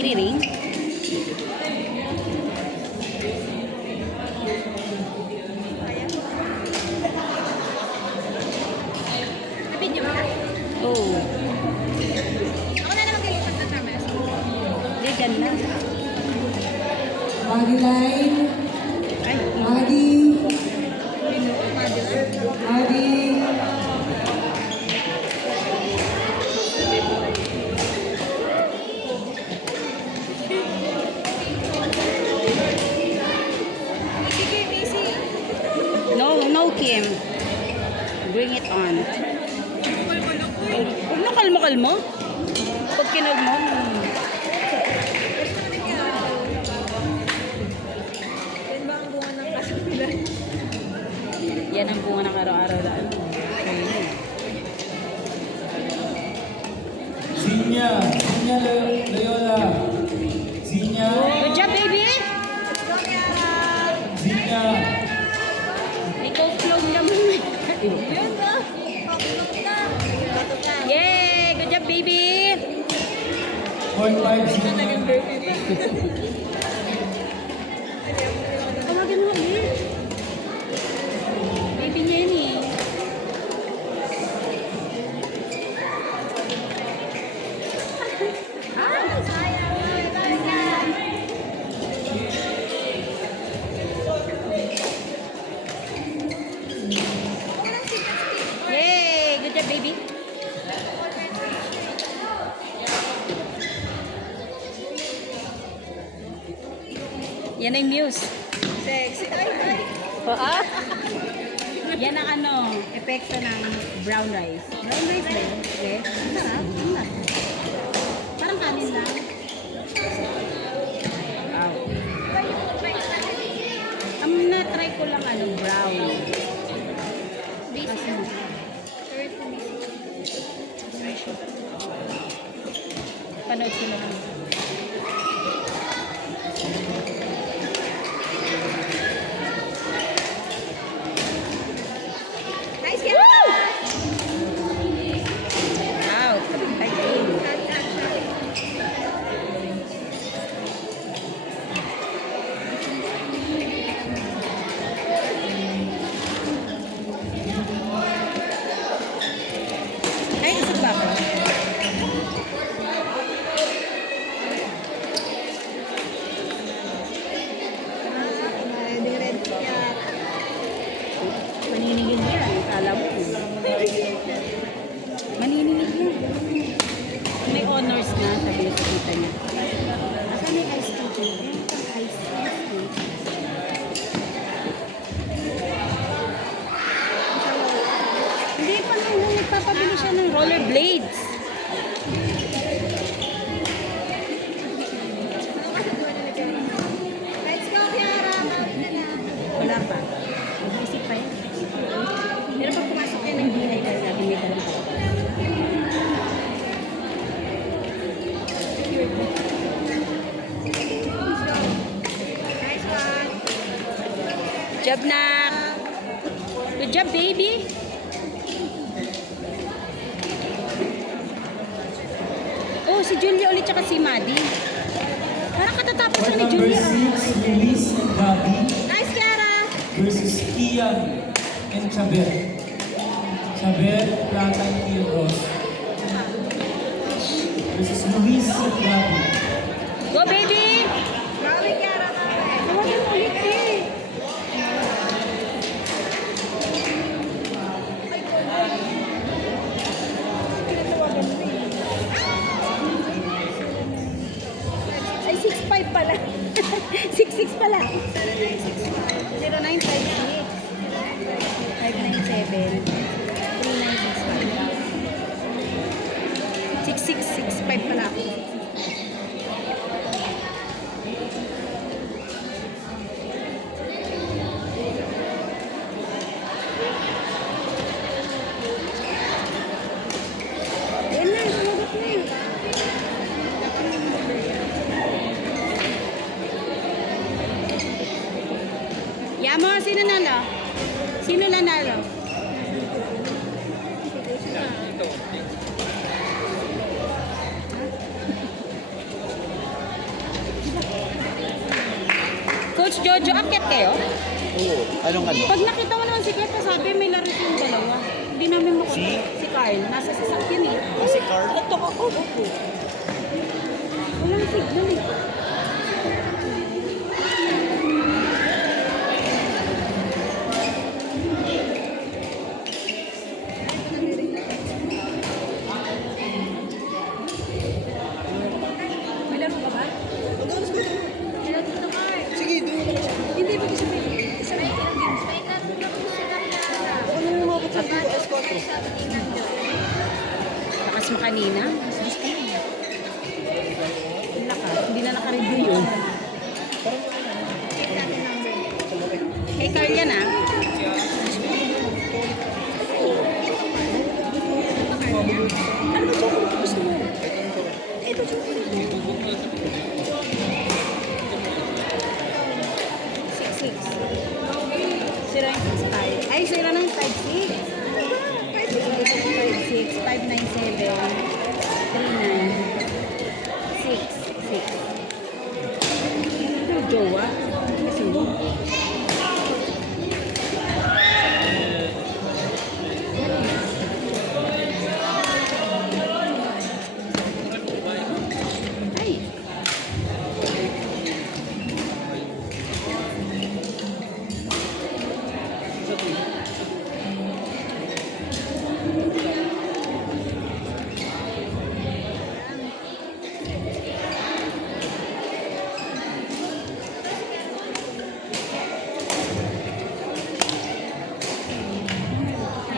nagre-rain? Video ba? Oo. Ako na naman kalipat na camera. Hindi, dyan na. Madeline, Ay, Adi, Adi, Sige, busy. no, Kim. Bring it on. Huwag na kalma-kalma. Pag kinalma. Yan ba ang bunga ng kasabilan? Yan ang bunga ng araw-araw lang. Zinya Loyola. Zinya, Good job, baby! Zinya, Ikaw flow na muna. Yun ba? Pakulong na. Bato na. Yay! Good job, baby! 45 Zinya, Tawagin mo ulit. Baby niya yun eh. Ah, sayang. Yay! Good job, baby. Yan ang muse. Sexy. Ay, Yan ang ano, epekto ng brown rice. Brown rice ba yun? Okay. Ang sarap. Ang lasa. Parang kanin lang. Wow. Ang na-try ko lang ano, brown. Kasi, panood ko lang. nice kaya. Wow. Ay, ay. Ay, isip ba ako? Ready siya. Maniningid yan. Kala mo. Maniningid yan. May honors na, sabi niya sa kita niya. Asan may ice cream? Ice cream. Hindi pa nung nagpapabili siya ng rollerblades. Let's go, Kiara. Mount na na. Wala pa. Mag-isip pa yan. Pero pag pumasok yan, hindi na ikaw natin may dalang pa. Nice one. Good job, Nak. Good job, baby. Oh, si Julia ulit tsaka si Maddie. Parang katatapos na ni number Julia. 6 Luis and Gabi Nice, Kiara. versus Kian and Chabet. Chabet, Plata and Kian Ross. Versus Luis and Gabi. Go, baby! Grabe, Kiara. Grabe. Tawagin mo ulit eh. Ay, 6'5 pala. 6'6 pala. 0956 597 3965 6665 pala ako. Yan na, sumagot na yun. Yamo, sino nalo? Sino nanalo? Jojo, akit kayo? Oo. Anong ano? Pag nakita mo naman si Kepa, sabi may laro yung dalawa. Hindi namin makuha. Si Carl, nasa sasakyan eh. Kasi car? Ito ako. Walang signal eh. May laro ka ba? May laro ka ba? Sige, doon ka na. Hindi mo gusto may isa na ilang games. May laro ka gusto na Kiara. Ano yung mga kapatid ko? S4. Lakas mo kanina. Gusto mo. Ang lakas. Hindi na naka-review yun. Kay Carl yan ah. Six. Sira yung 6-5. Ay, sira na yung 5-6. 5-6, 5-9-7, 3-9, 6-6. Ito yung jowa. Kasi ay.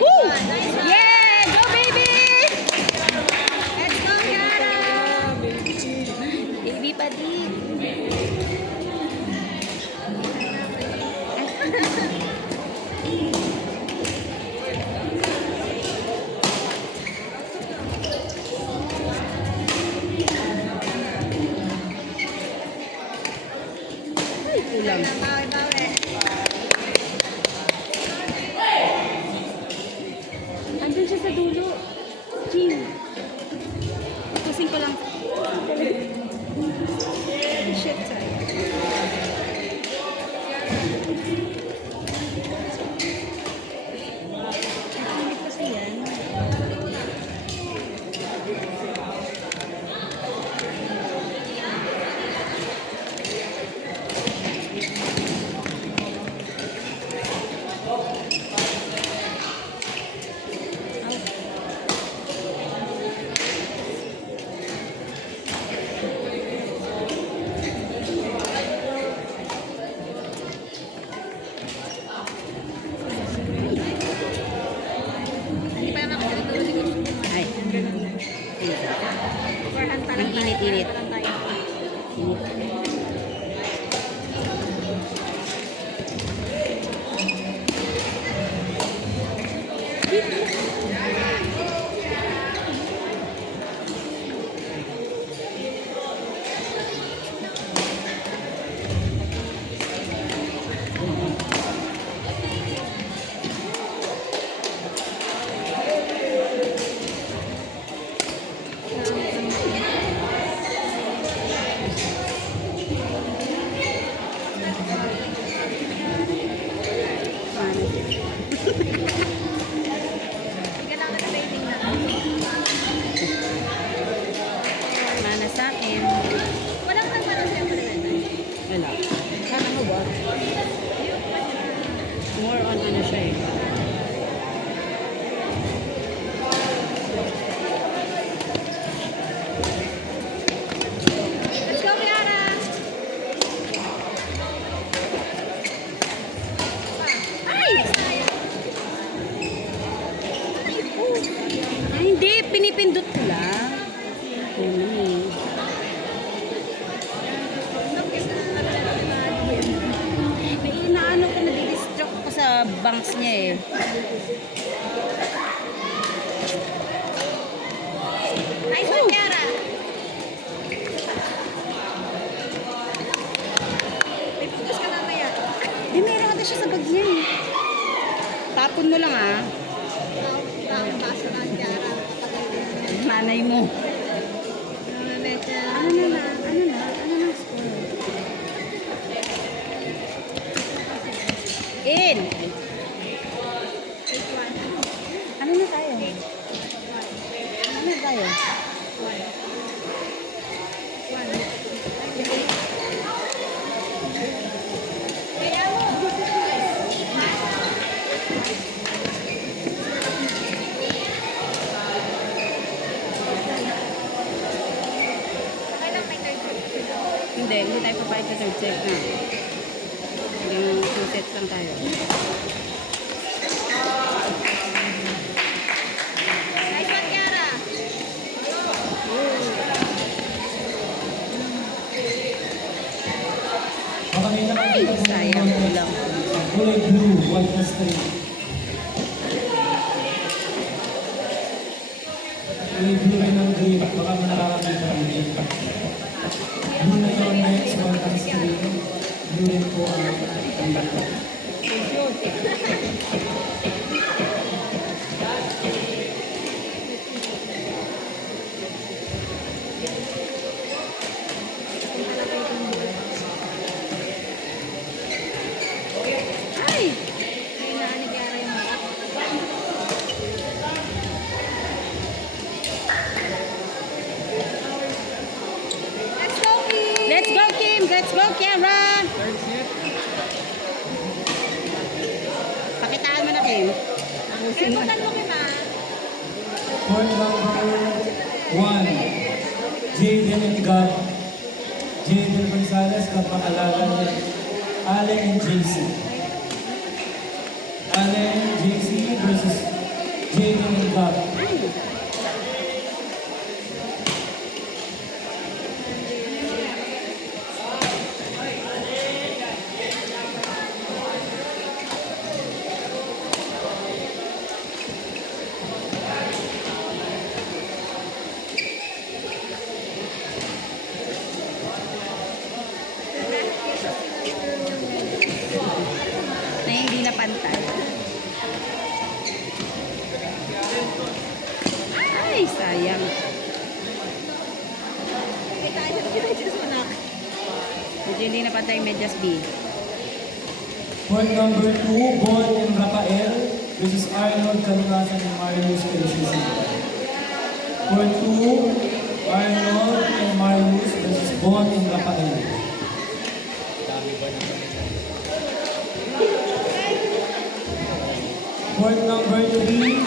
Woo! Yeah! Go, baby! Let's go, Kiara! Baby pa din. Ay, kulang. Andun siya sa dulo. Jim. Pusin ko lang. Shit, sorry. Hindi kasi yan. Hindi pa naman ako nagturo siguro. Ay. Forehand pa lang Ang tayo. init-init. Forehand pa lang tayo. Kailangan na training na. Mana sa akin. Walang nagmano sa'yo pa rin. Wala. Sana mo ba? More on ano siya eh. Let's go, Kiara! Ay! Ay, hindi. Pinipindot ko lang. May inaano ko, nadidistract ko sa banks niya eh. Nice one, Kiara! May focus ka mamaya. Di meron ata siya sa bag niya eh. Tapon mo lang ah. Brown baso lang, Kiara. Manay mo. Medyo. Ano na score? Hindi tayo papayag sa third set na. Yung 2 sets lang tayo. Nice one, Kiara. Baka may nakakita po ng Sayang, contest. kulang. Kulay blue, white na string. Kulay blue rin ang green. Baka mo nakakakita rin dyan. Blue na yun next, white na string. Blue rin po ang dito. Ay! Kailangan ni Kiara yung mata. Let's go, Kim! Let's go, Kim! Let's go, Kiara! Pakitaan mo na, Kim. Tapusin mo. Rebutan mo, Kim, ah. Court number 1. Jaden and Gab. Jaden Gonzalez, kapakalaga niya. Allen and JC. Allen, JC versus Jaden and Gab. Na hindi na pantay. Ay, sayang. May tayo na pinagsis mo na. Medyo hindi na pantay medyas B. Court number 2, Bon and Rafael versus Arnold Kalunasan and Marius LCC. Court 2, Arnold and Marius versus Bon and Rafael. Court number 3,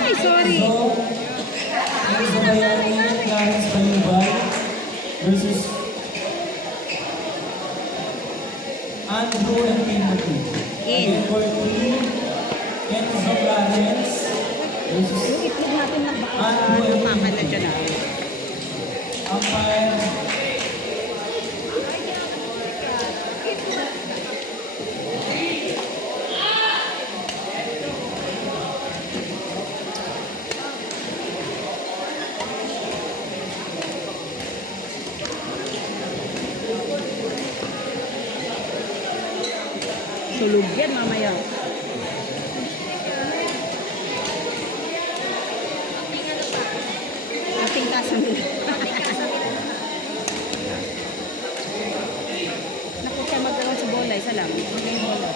Ay, sorry. Enzo Bayani and Clarence Bayubay versus Andrew and Timothy. In. Again, Court 3, Enzo Clarence versus Itlog natin na baka Andrew and lumakan na Timothy. dyan ah. Umpire, Sulog yan mamaya. Ating kasang Naku siya magkaroon sa bola. Isa lang. May bola.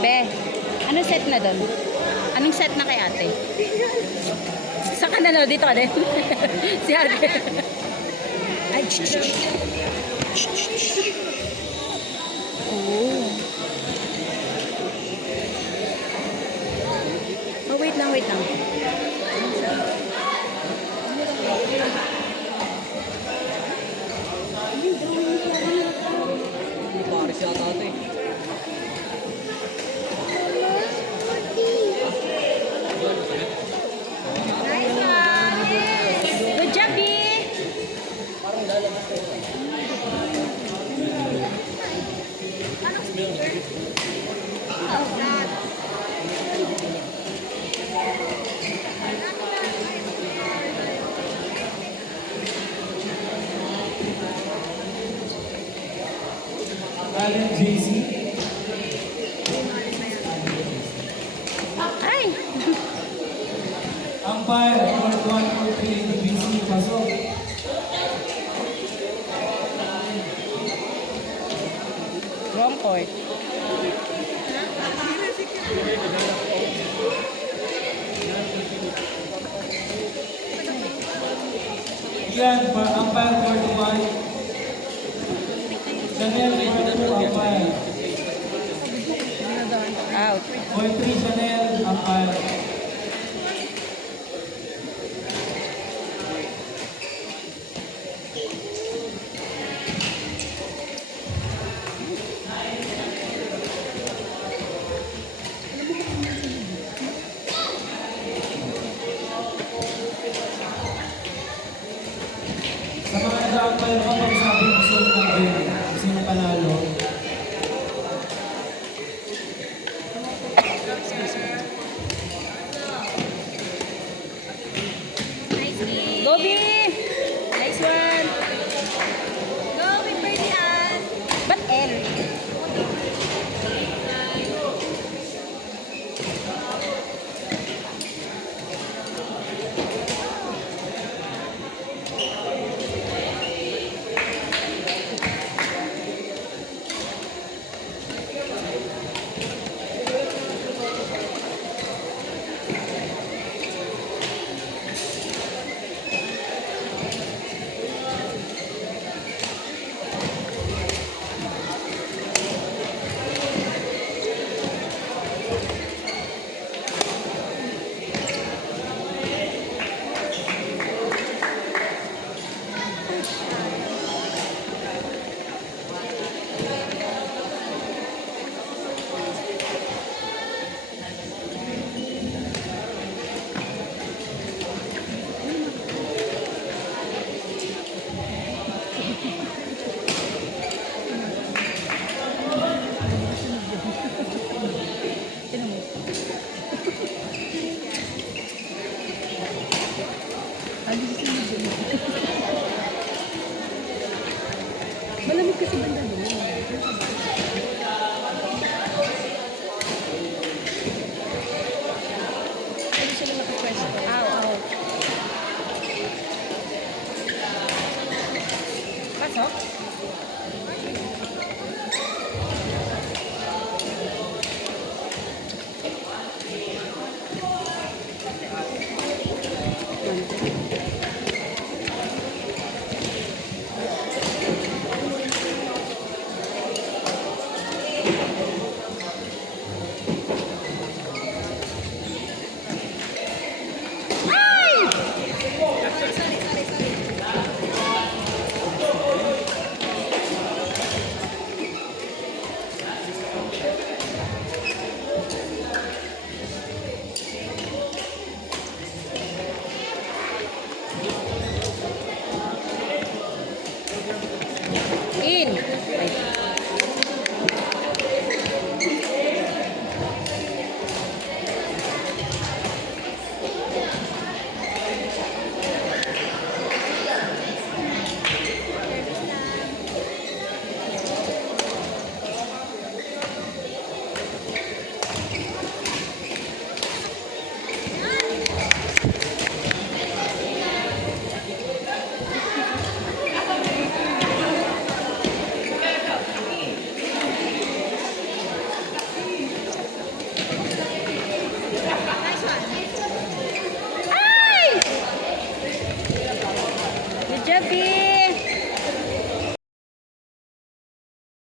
Be, anong set na doon? Anong set na kay ate? Saan ka na no? Dito ka din? Si ate. Ay, Oh. Oh, wait lang, wait lang. Paris yata ito eh. Nice one! Good job, B! Anong speaker? Oh, God. Allen, JC. Ay! Umpire, Court 1, Court 3, ABC, pasok. Wrong court. Yan, umpire, Court 1. Chanel, Court 2, umpire. Out. Court 3, Chanel, umpire. pero kapag sabi ng suot ng game, sino panalo? Nice game. Go, B! Nice one. Go, with Birdie Ann. Ba't L? Malamig kasi banda doon. Pwede sila nakapwesto. Oo. Pasok? In.